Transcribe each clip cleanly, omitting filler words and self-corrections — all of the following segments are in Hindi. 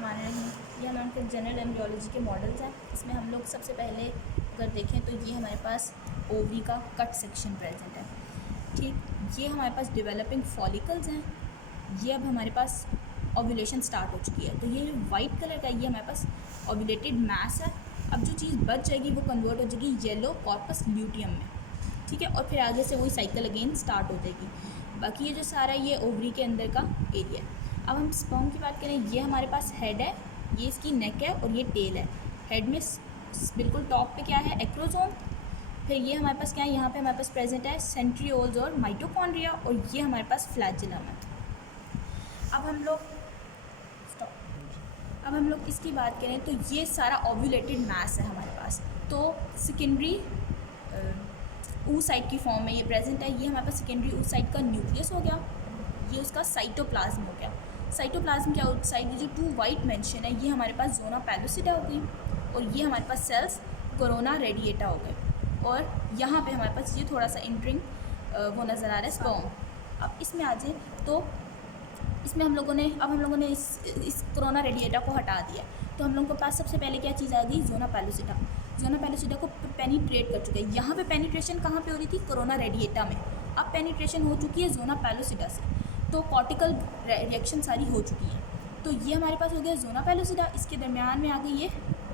बिस्मिल्लाहिर्रहमानिर्रहीम। ये हमारे जनरल एम्ब्रियोलॉजी के मॉडल्स हैं। इसमें हम लोग सबसे पहले अगर देखें तो ये हमारे पास ओवरी का कट सेक्शन प्रेजेंट है। ठीक, ये हमारे पास डेवलपिंग फॉलिकल्स हैं। ये अब हमारे पास ओव्यूलेशन स्टार्ट हो चुकी है। तो ये वाइट कलर का ये हमारे पास ओव्यूलेटेड मैस है। अब जो चीज़ बच जाएगी वो कन्वर्ट हो जाएगी येलो कॉर्पस ल्यूटियम में। ठीक है, और फिर आगे से वही साइकिल अगेन स्टार्ट हो जाएगी। बाकी ये जो सारा ये ओवरी के अंदर का एरिया है। अब हम स्पर्म की बात करें, ये हमारे पास हेड है, ये इसकी नेक है और ये टेल है। हेड में बिल्कुल टॉप पे क्या है, एक्रोसोम। फिर ये हमारे पास क्या है, यहाँ पे हमारे पास प्रेजेंट है सेंट्रियोल्स और माइटोकॉन्ड्रिया, और ये हमारे पास फ्लैजेलम है। अब हम लोग इसकी बात करें तो ये सारा ओव्यूलेटेड मैस है हमारे पास। तो सेकेंडरी oocyte की फॉर्म में ये प्रेजेंट है। ये हमारे पास सेकेंडरी oocyte का न्यूक्लियस हो गया, ये उसका साइटोप्लाज्म हो गया। साइटोप्लाज्म के आउटसाइड जो 2 वाइट मेंशन है, ये हमारे पास जोना पैलुसिडा हो गई, और ये हमारे पास सेल्स कोरोना रेडिएटा हो गए। और यहाँ पे हमारे पास ये थोड़ा सा इंटरिंग वो नज़र आ रहा है स्पर्म। अब इसमें आ जाए तो इसमें हम लोगों ने इस कोरोना रेडिएटा को हटा दिया। तो हम लोगों के पास सबसे पहले क्या चीज़ आ गई, जोना पैलुसिडा। जोना पैलुसिडा को पेनिट्रेट कर चुके हैं। यहाँ पे पेनिट्रेशन कहाँ पे हो रही थी, कोरोना रेडिएटा में। अब पेनिट्रेशन हो चुकी है जोना पैलुसिडा से, तो कॉर्टिकल रिएक्शन सारी हो चुकी है। तो ये हमारे पास हो गया जोना पैलुसिडा। इसके दरमियान में आ गई ये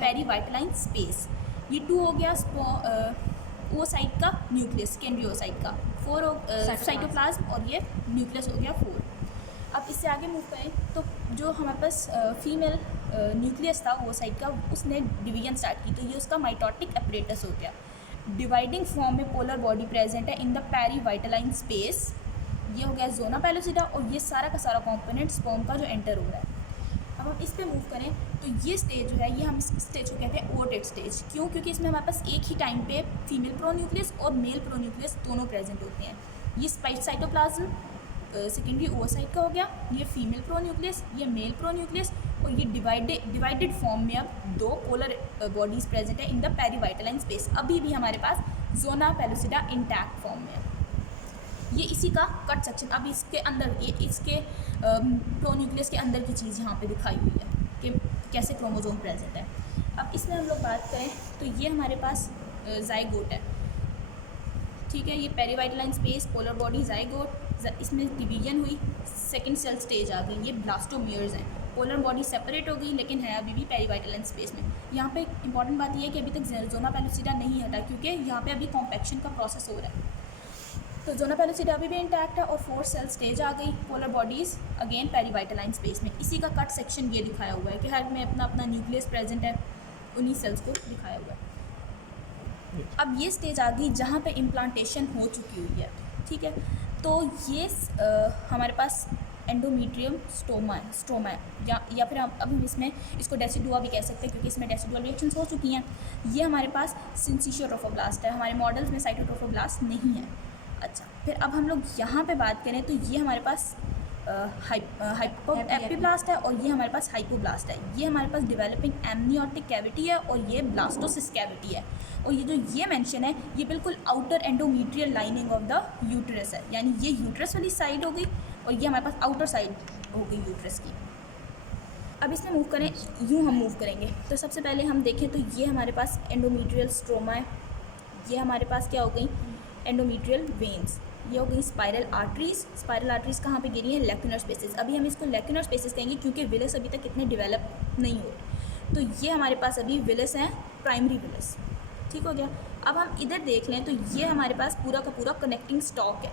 पेरीवाइटलाइन स्पेस। ये 2 हो गया oocyte का न्यूक्लियस, सेकेंडरी oocyte का 4 साइटोप्लाज्म, और ये न्यूक्लियस हो गया 4। अब इससे आगे मूव करें तो जो हमारे पास फीमेल न्यूक्लियस था oocyte का, उसने डिवीजन स्टार्ट की, तो ये उसका माइटोटिक अपरेटस हो गया। डिवाइडिंग फॉर्म में पोलर बॉडी प्रेजेंट है इन द पेरीवाइटलाइन स्पेस। ये हो गया जोना पैलुसिडा, और ये सारा का सारा कंपोनेंट स्पर्म का जो एंटर हो रहा है। अब हम इस पे मूव करें तो ये स्टेज जो है, ये हम इस स्टेज को कहते हैं ओवोटेड स्टेज। क्यों? क्योंकि इसमें हमारे पास एक ही टाइम पे फीमेल प्रोन्यूक्लियस और मेल प्रोन्यूक्लियस दोनों प्रेजेंट होते हैं। ये साइटोप्लाज्म सेकेंडरी oocyte का हो गया, ये फीमेल प्रोन्यूक्लियस, ये मेल प्रोन्यूक्लियस, और ये डिवाइडेड फॉर्म में अब 2 पोलर बॉडीज़ प्रेजेंट है इन द पेरीवाइटलाइन स्पेस। अभी भी हमारे पास जोना पैलुसिडा इंटैक्ट फॉर्म में है। ये इसी का कट सेक्शन। अब इसके अंदर ये इसके प्रोन्यूक्लियस के अंदर की चीज़ यहाँ पे दिखाई हुई है कि कैसे क्रोमोसोम प्रेजेंट है। अब इसमें हम लोग बात करें तो ये हमारे पास जाइगोट है। ठीक है, ये पेरीवाइटलाइन स्पेस, पोलर बॉडी, जाइगोट, इसमें डिवीजन हुई, सेकंड सेल स्टेज आ गई। ये ब्लास्टोमियर्स हैं। पोलर बॉडी सेपरेट हो गई लेकिन है अभी भी पेरीवाइटलाइन स्पेस में। यहाँ पे इंपॉर्टेंट बात यह है कि अभी तक जोना पैलुसिडा नहीं हटा, क्योंकि यहाँ पे अभी कॉम्पैक्शन का प्रोसेस हो रहा है। तो जोना पैलुसिडा अभी भी इंटैक्ट है, और 4 सेल स्टेज आ गई। पोलर बॉडीज़ अगेन पेरीवाइटलाइन स्पेस में। इसी का कट सेक्शन ये दिखाया हुआ है कि हर में अपना अपना न्यूक्लियस प्रेजेंट है, उन्हीं सेल्स को दिखाया हुआ है। अब ये स्टेज आ गई जहाँ पे इम्प्लांटेशन हो चुकी हुई है। ठीक है, तो ये हमारे पास एंडोमेट्रियम स्टोमा है, या फिर अब हम इसको डेसिडुआ भी कह सकते हैं, क्योंकि इसमें डेसिडुअल रिएक्शंस हो चुकी हैं। ये हमारे पास सिंसिशियोट्रोफोब्लास्ट है। हमारे मॉडल्स में साइटोट्रोफोब्लास्ट नहीं है। अच्छा, फिर अब हम लोग यहाँ पे बात करें तो ये हमारे पास एपिब्लास्ट है, और ये हमारे पास हाइपोब्लास्ट है। ये हमारे पास डेवलपिंग एमनियोटिक कैविटी है, और ये ब्लास्टोसिस कैविटी है। और ये जो ये मेंशन है, ये बिल्कुल outer endometrial lining of the uterus है, यानी ये यूट्रस वाली साइड हो गई, और ये हमारे पास आउटर साइड हो गई यूट्रस की। अब इसमें मूव करें, यूँ हम मूव करेंगे तो सबसे पहले हम देखें तो ये हमारे पास एंडोमेट्रियल स्ट्रोमा है। ये हमारे पास क्या हो गई, एंडोमेट्रियल वेन्स। ये हो गई स्पाइरल आर्टरीज। स्पाइरल आर्टरीज कहाँ पे गिरी है, लेक्यूनर स्पेसेस। अभी हम इसको लेक्यूनर स्पेसेस कहेंगे क्योंकि विलस अभी तक इतने डेवलप नहीं हुए। तो ये हमारे पास अभी विलस हैं, प्राइमरी विलस। ठीक हो गया। अब हम इधर देख लें तो ये हमारे पास पूरा का पूरा कनेक्टिंग स्टॉक है।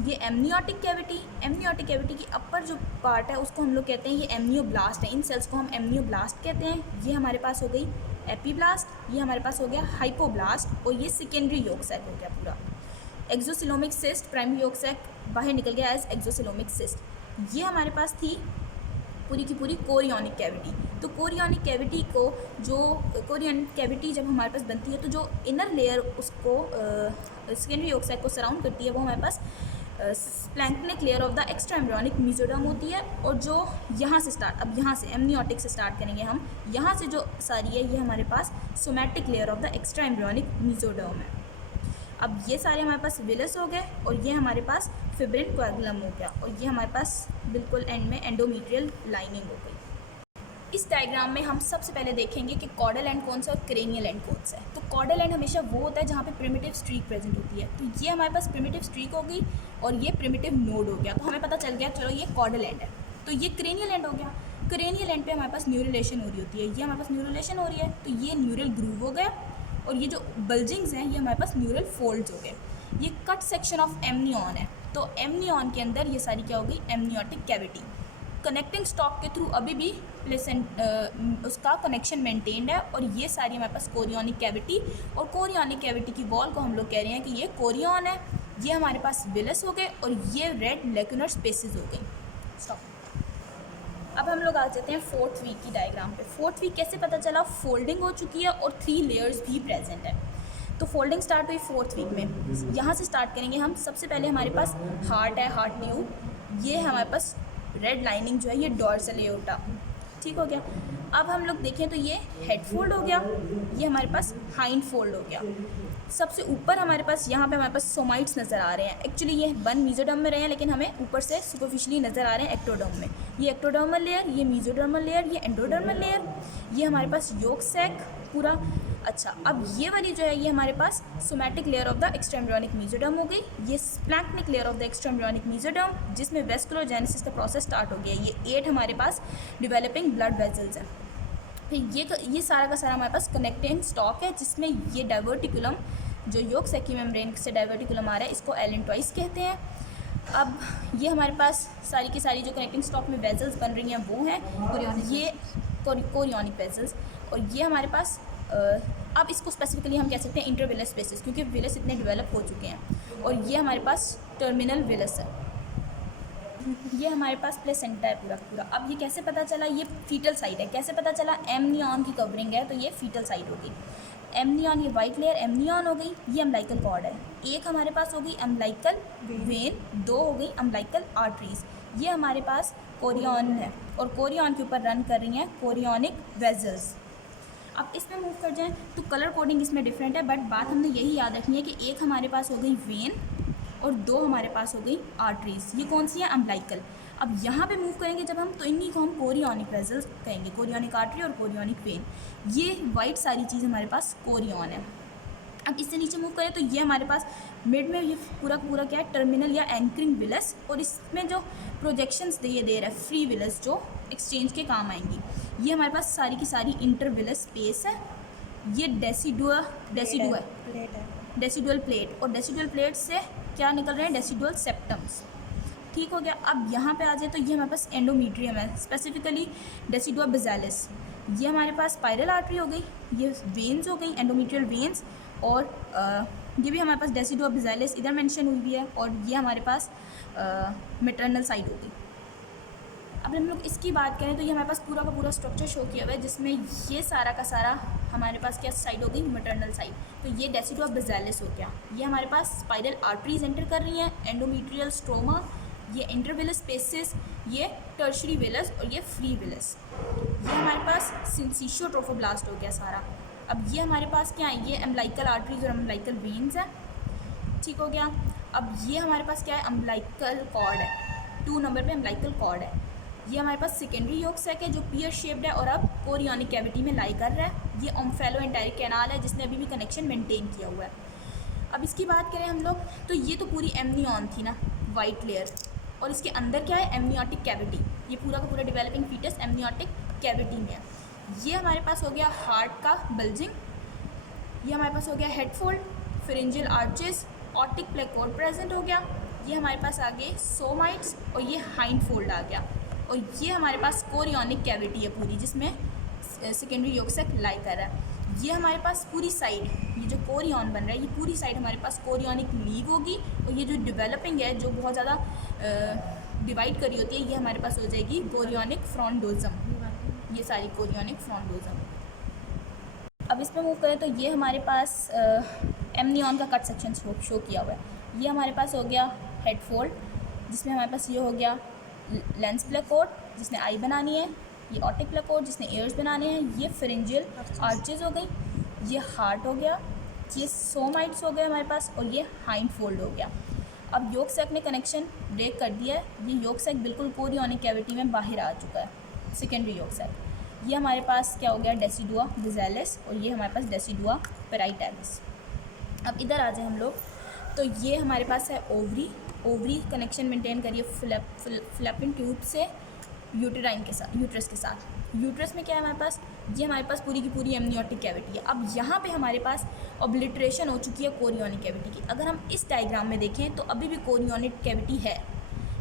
ये एमनियोटिक कैविटी की अपर जो पार्ट है उसको हम लोग कहते हैं ये एमनियोब्लास्ट है। इन सेल्स को हम एमनियोब्लास्ट कहते हैं। ये हमारे पास हो गई एपीब्लास्ट, ये हमारे पास हो गया हाइपोब्लास्ट, और ये सेकेंडरी यॉक सैक हो गया पूरा। एक्सोसिलोमिक सिस्ट, प्राइमरी यॉक सैक बाहर निकल गया एज एक्सोसिलोमिक सिस्ट। ये हमारे पास थी पूरी की पूरी कोरियोनिक कैविटी। तो कोरियोनिक कैविटी को कोरियोनिक कैविटी जब हमारे पास बनती है तो जो इनर लेयर उसको सेकेंडरी यॉक सैक को सराउंड करती है वो हमारे पास splanchnic layer of the extra embryonic mesoderm होती है। और जो यहाँ से स्टार्ट, अब यहाँ से एमनियोटिक से स्टार्ट करेंगे हम, यहाँ से जो सारी है ये हमारे पास somatic layer of the extra embryonic mesoderm है। अब ये सारे हमारे पास विलस हो गए, और ये हमारे पास फिब्रिन कोएगुलम हो गया, और ये हमारे पास बिल्कुल एंड में एंडोमेट्रियल लाइनिंग हो गई। इस डायग्राम में हम सबसे पहले देखेंगे कि कॉर्डल एंड कौन सा और क्रेनियल एंड कौन सा है। तो कॉर्डल एंड हमेशा वो होता है जहाँ पे प्रिमिटिव स्ट्रीक प्रेजेंट होती है। तो ये हमारे पास प्रिमिटिव स्ट्रीक हो गई और ये प्रिमिटिव नोड हो गया, तो हमें पता चल गया चलो ये कॉर्डल एंड है। तो ये क्रेनियल एंड हो गया। क्रेनियल एंड पे हमारे पास न्यूरलेशन हो रही होती है, ये हमारे पास न्यूरलेशन हो रही है, तो ये न्यूरल ग्रूव हो गया और ये जो बल्जिंग्स हैं ये हमारे पास न्यूरल फोल्ड्स हो गए। ये कट सेक्शन ऑफ एमनियन है, तो एमनियन के अंदर ये सारी क्या होगी, एमनियोटिक कैविटी। कनेक्टिंग स्टॉक के थ्रू अभी भी उसका कनेक्शन मेंटेन्ड है और ये सारी हमारे पास कोरियोनिक कैविटी, और कोरियोनिक कैविटी की वॉल को हम लोग कह रहे हैं कि ये कोरियन है। ये हमारे पास विलस हो गए और ये रेड लेक्यूनर स्पेसेस हो गई। स्टॉप। अब हम लोग आ जाते हैं 4th वीक की डायग्राम पे। 4th वीक कैसे पता चला, फोल्डिंग हो चुकी है और 3 लेयर्स भी प्रेजेंट है। तो फोल्डिंग स्टार्ट हुई 4th वीक में। यहाँ से स्टार्ट करेंगे हम। सबसे पहले हमारे पास हार्ट है, हार्ट ट्यूब। ये हमारे पास रेड लाइनिंग जो है ये डॉर्सल एओर्टा, ठीक हो गया। अब हम लोग देखें तो ये हेड फोल्ड हो गया, ये हमारे पास हाइंड फोल्ड हो गया। सबसे ऊपर हमारे पास यहाँ पे हमारे पास सोमाइट्स नज़र आ रहे हैं। एक्चुअली ये 1 मीजोडर्म में रहे हैं, लेकिन हमें ऊपर से सुपरफिशियली नज़र आ रहे हैं एक्टोडर्म में। ये एक्टोडर्मल लेयर, ये मीजोडर्मल लेयर, ये एंडोडर्मल लेयर, ये हमारे पास योक सैक पूरा। अच्छा, अब ये वाली जो है ये हमारे पास somatic layer of the extraembryonic mesoderm हो गई। ये splanchnic layer of the extraembryonic mesoderm, जिसमें वेस्कुलोजेनेसिस का प्रोसेस स्टार्ट हो गया। ये 8 हमारे पास डेवलपिंग ब्लड वेजल्स हैं। फिर ये सारा का सारा हमारे पास कनेक्टिंग स्टॉक है, जिसमें ये डाइवर्टिकुलम जो योक सैक की मेम्ब्रेन से डाइवर्टिकुलम आ रहा है इसको एलेंटॉइस कहते हैं। अब ये हमारे पास सारी की सारी जो कनेक्टिंग स्टॉक में वेजल्स बन रही हैं वो हैं ये कोरियोनिक वेजल्स, और ये हमारे पास अब इसको स्पेसिफिकली हम कह सकते हैं इंटरविलस स्पेसेस, क्योंकि विलस इतने डेवलप हो चुके हैं। और ये हमारे पास टर्मिनल विलस है। ये हमारे पास प्लेसेंटा है पूरा पूरा। अब ये कैसे पता चला, ये फीटल साइड है। कैसे पता चला, एमनियन की कवरिंग है तो ये फीटल साइड होगी। एमनियन, ये वाइट लेयर एमनियन हो गई। ये अम्बिलिकल कॉर्ड है। एक हमारे पास हो गई अम्बिलिकल वेन, 2 हो गई अम्बिलिकल आर्टरीज। ये हमारे पास कोरियन है और कोरियन के ऊपर रन कर रही हैं कोरियोनिक वेजल्स। अब इसमें मूव कर जाएं तो कलर कोडिंग इसमें डिफरेंट है, बट बात हमने यही याद रखनी है कि एक हमारे पास हो गई वेन और 2 हमारे पास हो गई आर्टरीज। ये कौन सी है, अम्बिलिकल। अब यहाँ पे मूव करेंगे जब हम, तो इन्हीं को हम कोरियोनिक वेजल्स कहेंगे, कोरियोनिक आर्टरी और कोरियोनिक वेन। ये वाइट सारी चीज़ हमारे पास कोरियन है। अब इससे नीचे मूव करें तो ये हमारे पास मिड में ये पूरा का पूरा क्या है, टर्मिनल या एंकरिंग विलस, और इसमें जो प्रोजेक्शंस दे रहा है फ्री विलस जो एक्सचेंज के काम आएंगी। ये हमारे पास सारी की सारी इंटरविलस स्पेस है। ये डेसिडुअल प्लेट, और डेसिडुअल प्लेट से क्या निकल रहे हैं, डेसिडुअल सेप्टम्स, ठीक हो गया। अब यहाँ पे आ जाए तो ये हमारे पास एंडोमीट्रियम है, स्पेसिफिकली डेसिडुआ बेजालिस। ये हमारे पास स्पाइरल आर्टरी हो गई, ये वेन्स हो गई, एंडोमीट्रियल वेन्स, और ये भी हमारे पास डेसिडुआ बेजालिस इधर मेंशन हुई भी है, और ये हमारे पास मैटरनल साइड हो गई। अब हम लोग इसकी बात करें तो ये हमारे पास पूरा का पूरा स्ट्रक्चर शो किया हुआ है, जिसमें ये सारा का सारा हमारे पास क्या साइड हो गई, मैटरनल साइड। तो ये डेसिडुआ बेजालिस हो गया। ये हमारे पास स्पाइरल आर्टरीज एंटर कर रही हैं, एंडोमीट्रियल स्ट्रोमा, ये इंटरविलस स्पेसेस, ये टर्शरी विलस और ये फ्री विलस। ये हमारे पास सिंसिशियो ट्रोफोब्लास्ट हो गया सारा। अब ये हमारे पास क्या है, ये अम्बिलिकल आर्टरीज और अम्बिलिकल वेन्स है, ठीक हो गया। अब ये हमारे पास क्या है, अम्बिलिकल कॉर्ड है, 2 नंबर पे अम्बिलिकल कॉर्ड है। ये हमारे पास सेकेंडरी योक सैक है जो पियर शेप्ड है और अब कोरियोनिक कैविटी में लाई कर रहा है। ये ओम्फेलो एंटेरिक कैनाल है जिसने अभी भी कनेक्शन मेंटेन किया हुआ है। अब इसकी बात करें हम लोग तो ये तो पूरी एमनियन थी ना, वाइट लेयर, और इसके अंदर क्या है, एमनियोटिक कैविटी। ये पूरा का पूरा डेवलपिंग फीटस एमनियोटिक कैविटी में है। ये हमारे पास हो गया हार्ट का बल्जिंग, ये हमारे पास हो गया head fold, pharyngeal arches, optic placode present हो गया। ये हमारे पास आ गए सोमाइट्स और ये हाइंड फोल्ड आ गया, और ये हमारे पास कोरियोनिक कैविटी है पूरी, जिसमें सेकेंडरी योक सैक लाई कर रहा है। ये हमारे पास पूरी साइड, ये जो कोरियन बन रहा है, ये पूरी साइड हमारे पास कोरियोनिक लीव होगी, और ये जो डेवलपिंग है जो बहुत ज़्यादा डिवाइड करी होती है, ये हमारे पास हो जाएगी कोरियोनिक फ्रॉन्डोजम। ये सारी कोरियोनिक फ्रॉन्डोजम। अब इसमें मूव करें तो ये हमारे पास एमनियन का कट सेक्शन शो किया हुआ है। ये हमारे पास हो गया हेड फोल्ड, जिसमें हमारे पास ये हो गया लेंस प्लेकोड जिसने आई बनानी है, ये ऑप्टिक प्लेकोड जिसने एयर्स बनाने हैं, ये फेरिंजियल आर्चेज हो गई, ये हार्ट हो गया, ये सोमाइट्स हो गए हमारे पास, और ये हाइंड फोल्ड हो गया। अब योक सैक ने कनेक्शन ब्रेक कर दिया है। ये योक सैक बिल्कुल कोरियोनिक कैविटी में बाहर आ चुका है, सेकेंडरी योक सैक। ये हमारे पास क्या हो गया, डेसिडुआ बेसिलस, और ये हमारे पास डेसिडुआ पेराइटैलिस। अब इधर आ जाए हम लोग, तो ये हमारे पास है ओवरी कनेक्शन मेंटेन करिए फ्लैपिंग ट्यूब से यूटेराइन के साथ, यूट्रस के साथ। यूट्रस में क्या है हमारे पास, ये हमारे पास पूरी की पूरी एमनियोटिक कैविटी है। अब यहाँ पे हमारे पास ऑब्लिटरेशन हो चुकी है कोरियोनिक कैविटी की। अगर हम इस डायग्राम में देखें तो अभी भी कोरियोनिक कैविटी है,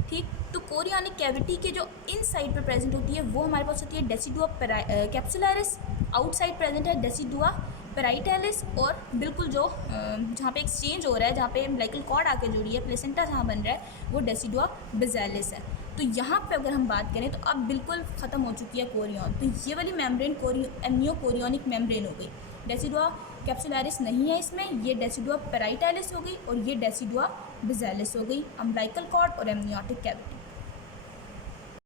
ठीक। तो कोरियोनिक कैविटी के जो इन साइड पर प्रेजेंट होती है वो हमारे पास होती है डेसिडुआ कैप्सुलरिस, आउटसाइड प्रेजेंट है डेसिडुआ पेराइटैलिस, और बिल्कुल जो जहाँ पे एक्सचेंज हो रहा है, जहाँ पे अम्बिलिकल कॉर्ड आके जुड़ी है, प्लेसेंटा जहाँ बन रहा है, वो डेसिडुआ बेसिलस है। तो यहाँ पे अगर हम बात करें तो अब बिल्कुल ख़त्म हो चुकी है कोरियन। तो ये वाली मेम्ब्रेन एमनियो कोरियोनिक मेम्ब्रेन हो गई, डेसिडुआ कैप्सुलरिस नहीं है इसमें, ये डेसिडुआ पेराइटैलिस हो गई और ये डेसिडुआ बेसिलस हो गई, अम्बिलिकल कॉर्ड और एमनियोटिक कैविटी।